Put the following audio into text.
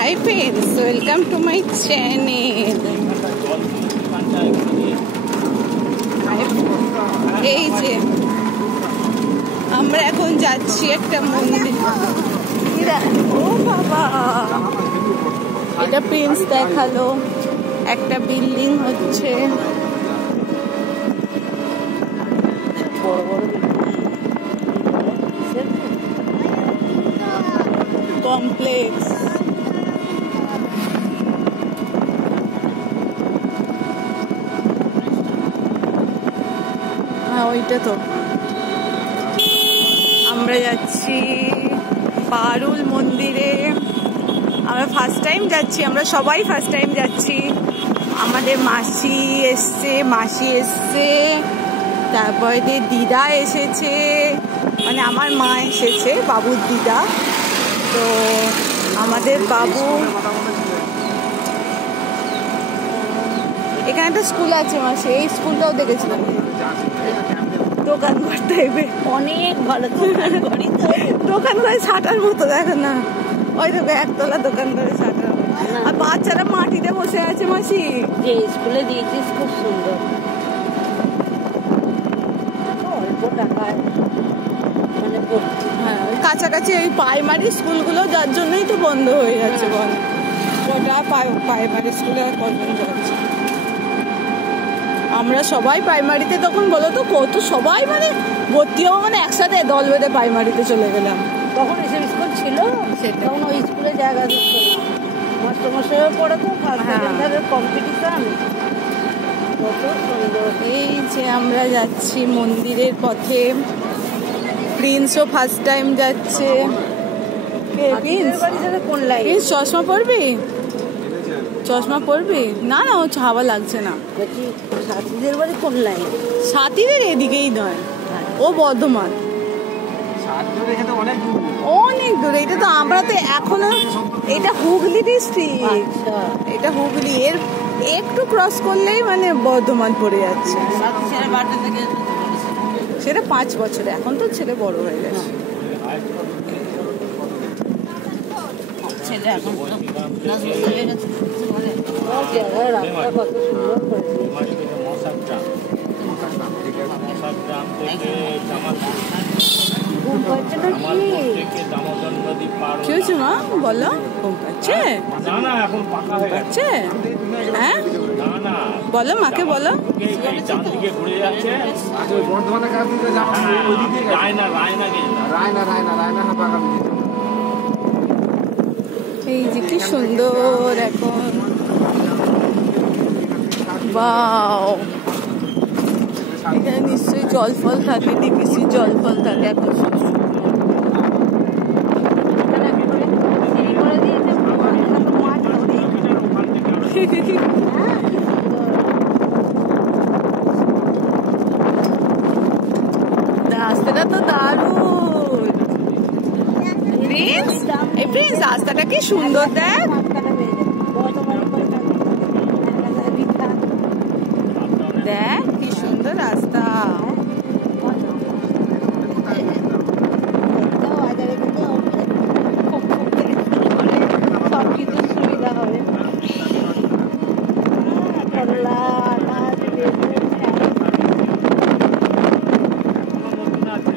Hi friends, welcome to my channel. এই যে আমরা এখন যাচ্ছি একটা মন্দির। ও বাবা, এটা প্রিন্স দেখালো, একটা বিল্ডিং হচ্ছে, কমপ্লেক্স। হ্যাঁ ওইটা তো। আমরা যাচ্ছি পারুল মন্দিরে। আমরা ফার্স্ট টাইম যাচ্ছি, আমরা সবাই ফার্স্ট টাইম যাচ্ছি। আমাদের মাসি এসছে, তারপরে দিদা এসেছে, মানে আমার মা এসেছে, বাবুর দিদা। তো আমাদের বাবু, এখানে একটা স্কুল আছে মাসি, এই স্কুলটাও দেখেছিলাম। দোকানঘর টাইপের অনেক ভালো দোকান করে ছাটার মতো, দেখো না, ওই দেখো একতলা দোকান করে ছাটার মতো। আর বাচ্চারা মাটিতে বসে আছে মাসি, যে স্কুলে দিয়েছিস খুব সুন্দর, অল্প টাকায় মানে হ্যাঁ কাছাকাছি ওই প্রাইমারি স্কুলগুলো যার জন্যই তো বন্ধ হয়ে যাচ্ছে। বল ওটা প্রাইমারি স্কুলে আর কজন যাচ্ছে? আমরা সবাই প্রাইমারিতে তখন বলো তো কত সবাই মানে ভর্তিও মানে একসাথে দল বেঁধে প্রাইমারিতে চলে গেলাম। তখন এসব স্কুল ছিল, তখন ওই স্কুলে জায়গা দিত না, মাস্টারমশাইও পড়ে তো কম্পিটিশন। কত সুন্দর। এই যে আমরা যাচ্ছি মন্দিরের পথে, প্রিন্সও ফার্স্ট টাইম যাচ্ছে। কোন লাইন? প্রিন্স চশমা পরবি? চশমা পরবি? না না, ও হাওয়া লাগছে না। সাথীদের বাড়ি কোন লাইন? সাথীদের এদিকেই নয়, ও বর্ধমান, অনেক দূরে। এটা তো আমরা তো এখনো, এটা হুগলি ডিস্ট্রিক্ট, এটা হুগলি, এর একটু ক্রস করলেই মানে বর্ধমান পড়ে যাচ্ছে। সেটা 5 বছরে, এখন তো ছেলে বড় হয়ে গেছে। ছেলে এখন কত কি হয়েছে মা বলো? ঘুম পাচ্ছে? হ্যাঁ বলো, মাকে বলো। এই যে কি সুন্দর এখন, বাও, এখানে নিশ্চয়ই জল ফল থাকে, ডিপিসি জল ফল থাকে। এখন রাস্তাটা তো দারুণ। প্রিন্স, এই প্রিন্স রাস্তাটা কি সুন্দর, দেখ।